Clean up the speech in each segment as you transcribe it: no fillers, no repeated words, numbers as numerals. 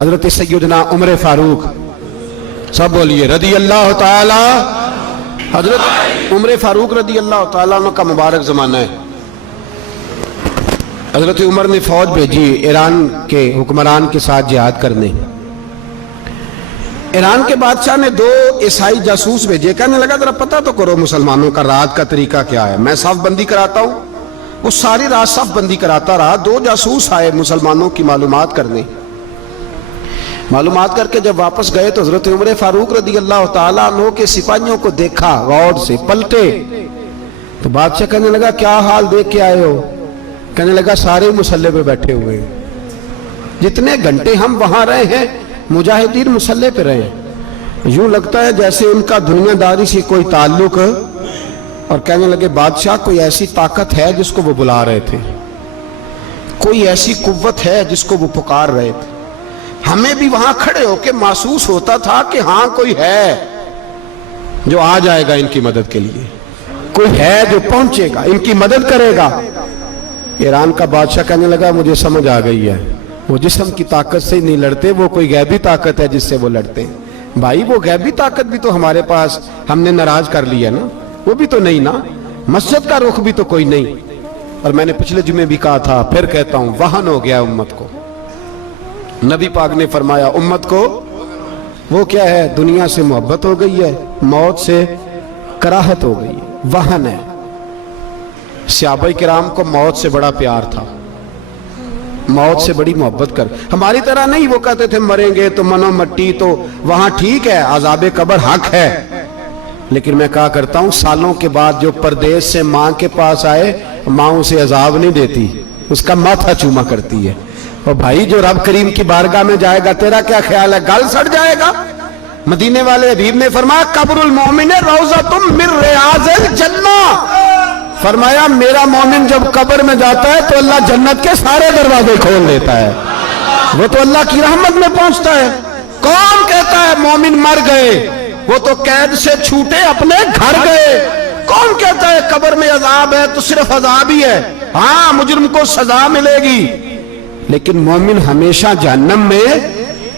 حضرت سیدنا عمر فاروق، سب بولیے رضی اللہ تعالی۔ حضرت عمر فاروق رضی اللہ تعالیٰ عنہ کا مبارک زمانہ ہے۔ حضرت عمر نے فوج بھیجی ایران کے حکمران کے ساتھ جہاد کرنے۔ ایران کے بادشاہ نے 2 عیسائی جاسوس بھیجے، کہنے لگا ذرا پتہ تو کرو مسلمانوں کا رات کا طریقہ کیا ہے، میں صف بندی کراتا ہوں۔ وہ ساری رات صف بندی کراتا رہا۔ 2 جاسوس آئے مسلمانوں کی معلومات کرنے، معلومات کر کے جب واپس گئے تو حضرت عمر فاروق رضی اللہ تعالیٰ عنہ کے سپاہیوں کو دیکھا، غور سے پلٹے تو بادشاہ کہنے لگا کیا حال دیکھ کے آئے ہو؟ کہنے لگا سارے مسلح پہ بیٹھے ہوئے ہیں، جتنے گھنٹے ہم وہاں رہے ہیں مجاہدین مسلح پہ رہے ہیں، یوں لگتا ہے جیسے ان کا دنیا داری سے کوئی تعلق۔ اور کہنے لگے بادشاہ کوئی ایسی طاقت ہے جس کو وہ بلا رہے تھے، کوئی ایسی قوت ہے جس کو وہ پکار رہے تھے، ہمیں بھی وہاں کھڑے ہو کے محسوس ہوتا تھا کہ ہاں کوئی ہے جو آ جائے گا ان کی مدد کے لیے، کوئی ہے جو پہنچے گا ان کی مدد کرے گا۔ ایران کا بادشاہ کہنے لگا مجھے سمجھ آ گئی ہے، وہ جسم کی طاقت سے نہیں لڑتے، وہ کوئی غیبی طاقت ہے جس سے وہ لڑتے ہیں۔ بھائی وہ غیبی طاقت بھی تو ہمارے پاس ہم نے ناراض کر لیا نا، وہ بھی تو نہیں نا، مسجد کا رخ بھی تو کوئی نہیں۔ اور میں نے پچھلے جمعے بھی کہا تھا، پھر کہتا ہوں، وہن ہو گیا امت کو۔ نبی پاک نے فرمایا امت کو وہ کیا ہے، دنیا سے محبت ہو گئی ہے، موت سے کراہت ہو گئی ہے، وہن ہے۔ صحابہ کرام کو موت سے بڑا پیار تھا، موت سے بڑی محبت کر، ہماری طرح نہیں وہ کہتے تھے مریں گے تو منو مٹی، تو وہاں ٹھیک ہے عذاب قبر حق ہے، لیکن میں کہا کرتا ہوں سالوں کے بعد جو پردیس سے ماں کے پاس آئے، ماں اسے عذاب نہیں دیتی، اس کا ماتھا چوما کرتی ہے۔ اور بھائی جو رب کریم کی بارگاہ میں جائے گا تیرا کیا خیال ہے، گل سڑ جائے گا؟ مدینے والے حبیب نے فرمایا قبر المومن روضۃ من ریاض الجنہ، فرمایا میرا مومن جب قبر میں جاتا ہے تو اللہ جنت کے سارے دروازے کھول دیتا ہے، وہ تو اللہ کی رحمت میں پہنچتا ہے۔ کون کہتا ہے مومن مر گئے، وہ تو قید سے چھوٹے اپنے گھر گئے۔ کون کہتا ہے قبر میں عذاب ہے تو صرف عذاب ہی ہے، ہاں مجرم کو سزا ملے گی، لیکن مومن ہمیشہ جہنم میں،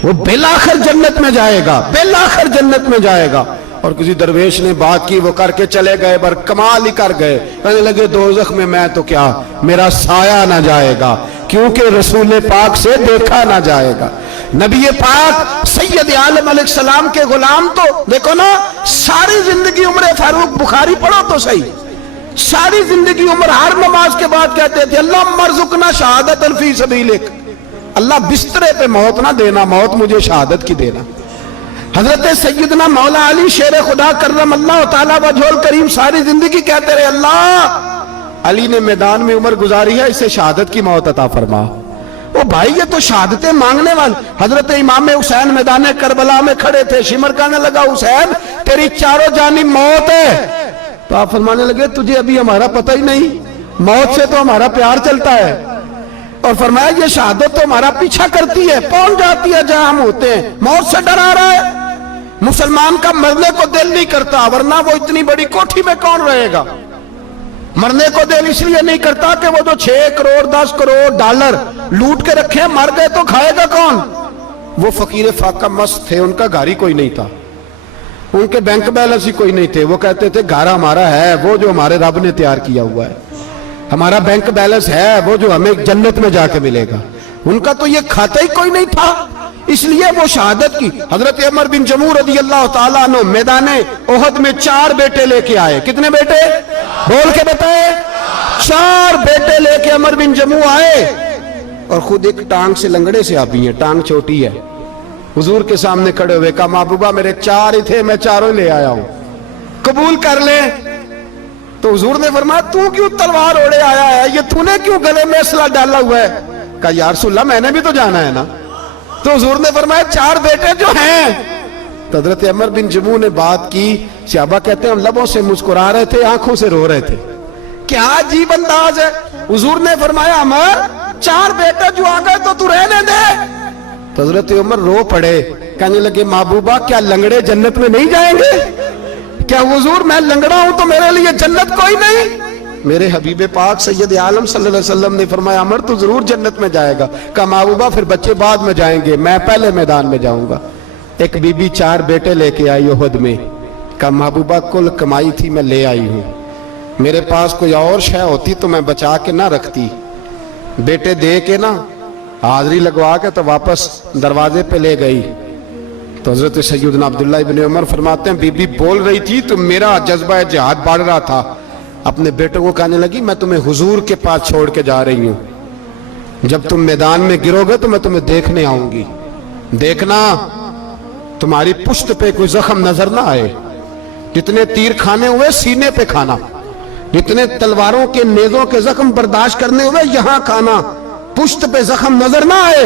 وہ بالآخر جنت میں جائے گا، بالآخر جنت میں جائے گا۔ اور کسی درویش نے بات کی، وہ کر کے چلے گئے، بر کمال ہی کر گئے، کہنے لگے دوزخ میں میں تو کیا، میرا سایہ نہ جائے گا، کیونکہ رسول پاک سے دیکھا نہ جائے گا۔ نبی پاک سید عالم علیہ السلام کے غلام تو دیکھو نا، ساری زندگی عمر فاروق بخاری پڑھو تو صحیح، ساری زندگی عمر ہر نماز کے بعد کہتے تھے اللہم ارزقنا شہادت فی سبیلک، اللہ بسترے پہ موت نہ دینا، موت مجھے شہادت کی دینا۔ حضرت سیدنا مولا علی شیر خدا کرم اللہ تعالیٰ وجہ الکریم ساری زندگی کہتے رہے اللہ علی نے میدان میں عمر گزاری ہے، اسے شہادت کی موت عطا فرما۔ وہ بھائی یہ تو شہادتیں مانگنے والے۔ حضرت امام حسین میدان کربلا میں کھڑے تھے، شمر کہنے لگا حسین تیری چاروں جانب موت ہے، تو آپ فرمانے لگے تجھے ابھی ہمارا پتہ ہی نہیں، موت سے تو ہمارا پیار چلتا ہے۔ اور فرمایا یہ شہادت تو ہمارا پیچھا کرتی ہے، پہنچ جاتی ہے جہاں ہم ہوتے ہیں، موت سے ڈرا رہا ہے۔ مسلمان کا مرنے کو دل نہیں کرتا، ورنہ وہ اتنی بڑی کوٹھی میں کون رہے گا؟ مرنے کو دل اس لیے نہیں کرتا کہ وہ جو 6 کروڑ 10 کروڑ ڈالر لوٹ کے رکھے، مر گئے تو کھائے گا کون؟ وہ فقیر فاقہ مست تھے، ان کا گھر ہی کوئی نہیں تھا، ان کے بینک بیلنس ہی کوئی نہیں تھے، وہ کہتے تھے گھر ہمارا ہے وہ جو ہمارے رب نے تیار کیا ہوا ہے، ہمارا بینک بیلنس ہے وہ جو ہمیں جنت میں جا کے ملے گا، ان کا تو یہ کھاتا ہی کوئی نہیں تھا، اس لیے وہ شہادت کی۔ حضرت عمر بن جموع رضی اللہ تعالیٰ عنہ میدان احد میں 4 بیٹے لے کے آئے، کتنے بیٹے؟ بول کے بتائے، 4 بیٹے لے کے عمر بن جموع آئے، اور خود ایک ٹانگ سے لنگڑے سے آبی ہیں، ٹانگ چھوٹی ہے، حضور کے سامنے کھڑے ہوئے کہا محبوبہ میرے 4 ہی تھے، میں 4 لے آیا ہوں، قبول کر لیں۔ تو حضور نے فرمایا تو کیوں تلوار اوڑے آیا ہے، یہ تو نے کیوں گلے میں اسلحہ ڈالا ہوا ہے؟ کہا یا رسول اللہ میں نے بھی تو جانا ہے نا۔ تو حضور نے فرمایا 4 بیٹے جو ہیں۔ تو حضرت عمر بن جموع نے بات کی، صحابہ کہتے ہیں ہم لبوں سے مسکرا رہے تھے، آنکھوں سے رو رہے تھے، کیا عجیب انداز ہے۔ حضور نے فرمایا عمر 4 بیٹے جو آ گئے تو رہنے دے۔ تو حضرت عمر رو پڑے، کہنے لگے محبوبہ کیا لنگڑے جنت میں نہیں جائیں گے؟ کیا حضور میں لنگڑا ہوں تو میرے لیے جنت کوئی نہیں؟ میرے حبیب پاک سید عالم صلی اللہ علیہ وسلم نے فرمایا عمر تو ضرور جنت میں جائے گا. کہا محبوبہ پھر بچے بعد میں جائیں گے, میں پہلے میدان میں جاؤں گا. ایک بی بی 4 بیٹے لے کے آئی احد میں. کہا محبوبہ کل کمائی تھی میں لے آئی ہوں, میرے پاس کوئی اور شے ہوتی تو میں بچا کے نہ رکھتی. بیٹے دے کے نا حاضری لگوا کے تو واپس دروازے پہ لے گئی. تو حضرت سیدنا عبداللہ ابن عمر فرماتے ہیں بی بی بول رہی تھی تو میرا جذبہ جہاد بڑھ رہا تھا. اپنے بیٹوں کو کہنے لگی میں تمہیں حضور کے پاس چھوڑ کے جا رہی ہوں, جب تم میدان میں گرو گے تو میں تمہیں دیکھنے آؤں گی, دیکھنا تمہاری پشت پہ کوئی زخم نظر نہ آئے. جتنے تیر کھانے ہوئے سینے پہ کھانا, جتنے تلواروں کے نیزوں کے زخم برداشت کرنے ہوئے یہاں کھانا, پشت پہ زخم نظر نہ آئے.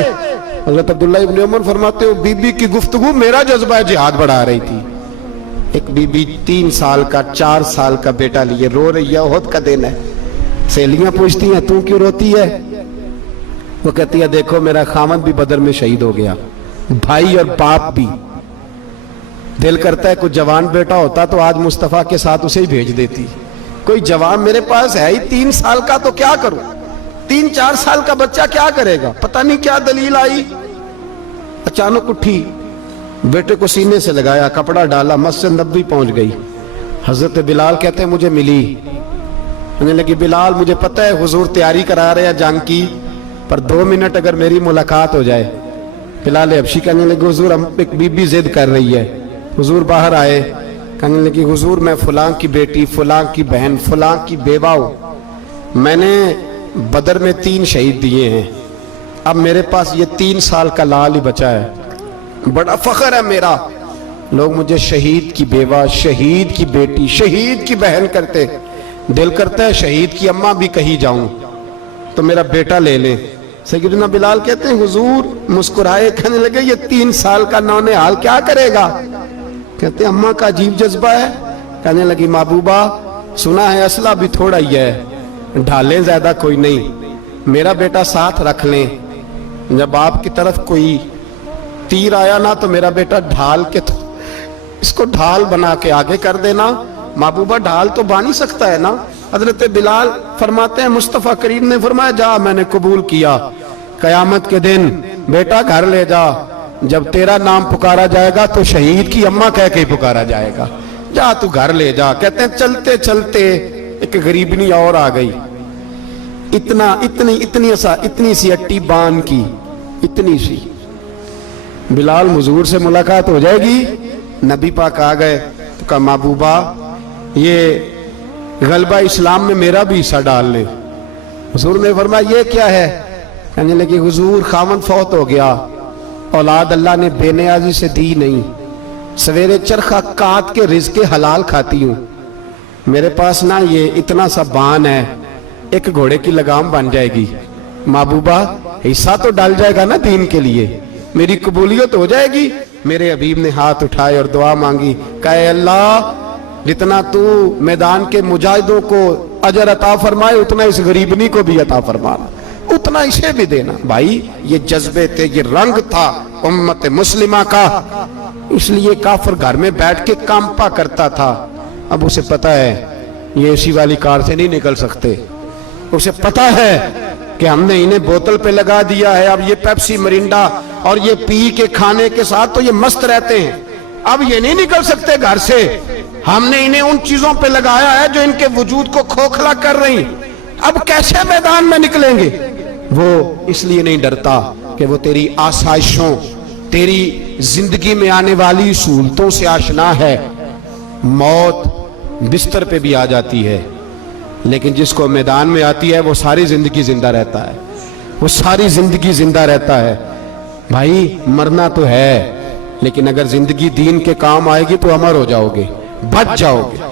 حضرت عبداللہ ابن عمر فرماتے ہو بی بی کی گفتگو میرا جذبہ جہاد بڑھا رہی تھی. ایک بی بی 3 سال کا 4 سال کا بیٹا لیے رو رہی ہے, احد کا دن ہے. سہیلیاں پوچھتی ہیں تو کیوں روتی ہے؟ وہ کہتی ہے دیکھو میرا خامد بھی بدر میں شہید ہو گیا, بھائی اور باپ بھی. دل کرتا ہے کوئی جوان بیٹا ہوتا تو آج مصطفیٰ کے ساتھ اسے ہی بھیج دیتی. کوئی جوان میرے پاس ہے ہی 3 سال کا تو کیا کروں, 3-4 سال کا بچہ کیا کرے گا؟ پتہ نہیں کیا دلیل آئی, اچانک اٹھی, بیٹے کو سینے سے لگایا, کپڑا ڈالا, مسجد نبوی پہنچ گئی. حضرت بلال کہتے ہیں مجھے ملی, کہنے لگی بلال مجھے پتہ ہے حضور تیاری کرا رہے ہیں جنگ کی, پر 2 منٹ اگر میری ملاقات ہو جائے. بلال حبشی کہنے لگے حضور ہم ایک بی بی ضد کر رہی ہے. حضور باہر آئے, کہنے لگی حضور میں فلاں کی بیٹی, فلاں کی بہن, فلاں کی بیوہ ہوں, میں نے بدر میں 3 شہید دیے ہیں, اب میرے پاس یہ 3 سال کا لال ہی بچا ہے, بڑا فخر ہے میرا. لوگ مجھے شہید کی بیوہ, شہید کی بیٹی, شہید کی بہن کرتے, دل کرتا ہے شہید کی اماں بھی کہیں جاؤں تو میرا بیٹا لے لیں. سیدنا بلال کہتے ہیں حضور مسکرائے, کہنے لگے یہ 3 سال کا نونہال کیا کرے گا؟ کہتے ہیں اماں کا عجیب جذبہ ہے. کہنے لگی محبوبہ سنا ہے اسلحہ بھی تھوڑا ہی ہے, ڈھالیں زیادہ کوئی نہیں, میرا بیٹا ساتھ رکھ لیں, جب آپ کی طرف کوئی تیر آیا نا تو میرا بیٹا ڈھال کے تو اس کو ڈھال بنا کے آگے کر دینا. محبوبہ ڈھال تو بانی سکتا ہے نا. حضرت بلال فرماتے ہیں مصطفیٰ کریم نے فرمایا جا میں نے قبول کیا, قیامت کے دن بیٹا گھر لے جا, جب تیرا نام پکارا جائے گا تو شہید کی اماں کہہ کے پکارا جائے گا, جا تو گھر لے جا. کہتے ہیں چلتے چلتے ایک غریبنی اور آ گئی, اتنی سی اٹی بان کی, اتنی سی. بلال حضور سے ملاقات ہو جائے گی. نبی پاک آ گئے تو کہا محبوبہ یہ غلبہ اسلام میں میرا بھی حصہ ڈال لیں. حضور نے فرمایا یہ کیا ہے؟ کہنے لگی حضور خامد فوت ہو گیا, اولاد اللہ نے بے نیازی سے دی نہیں, سویرے چرخہ کاٹ کے رزق حلال کھاتی ہوں, میرے پاس نا یہ اتنا سا بان ہے, ایک گھوڑے کی لگام بن جائے گی. محبوبہ حصہ تو ڈال جائے گا نا دین کے لیے, میری قبولیت ہو جائے گی. میرے حبیب نے ہاتھ اٹھائے اور دعا مانگی, کہے اللہ جتنا تو میدان کے مجاہدوں کو اجر عطا فرمائے اتنا اس غریبنی کو بھی عطا فرمانا, اتنا اسے بھی دینا. بھائی یہ جذبے تھے, یہ رنگ تھا امت مسلمہ کا, اس لیے کافر گھر میں بیٹھ کے کامپا کرتا تھا. اب اسے پتا ہے یہ اسی والی کار سے نہیں نکل سکتے, اسے پتا ہے کہ ہم نے انہیں بوتل پہ لگا دیا ہے, اب یہ پیپسی مرینڈا اور یہ پی کے کھانے کے ساتھ تو یہ مست رہتے ہیں, اب یہ نہیں نکل سکتے گھر سے, ہم نے انہیں ان چیزوں پہ لگایا ہے جو ان کے وجود کو کھوکھلا کر رہی, اب کیسے میدان میں نکلیں گے؟ وہ اس لیے نہیں ڈرتا کہ وہ تیری آسائشوں, تیری زندگی میں آنے والی سہولتوں سے آشنا ہے. موت بستر پہ بھی آ جاتی ہے, لیکن جس کو میدان میں آتی ہے وہ ساری زندگی زندہ رہتا ہے, وہ ساری زندگی زندہ رہتا ہے. بھائی مرنا تو ہے, لیکن اگر زندگی دین کے کام آئے گی تو امر ہو جاؤ گے, بچ جاؤ گے.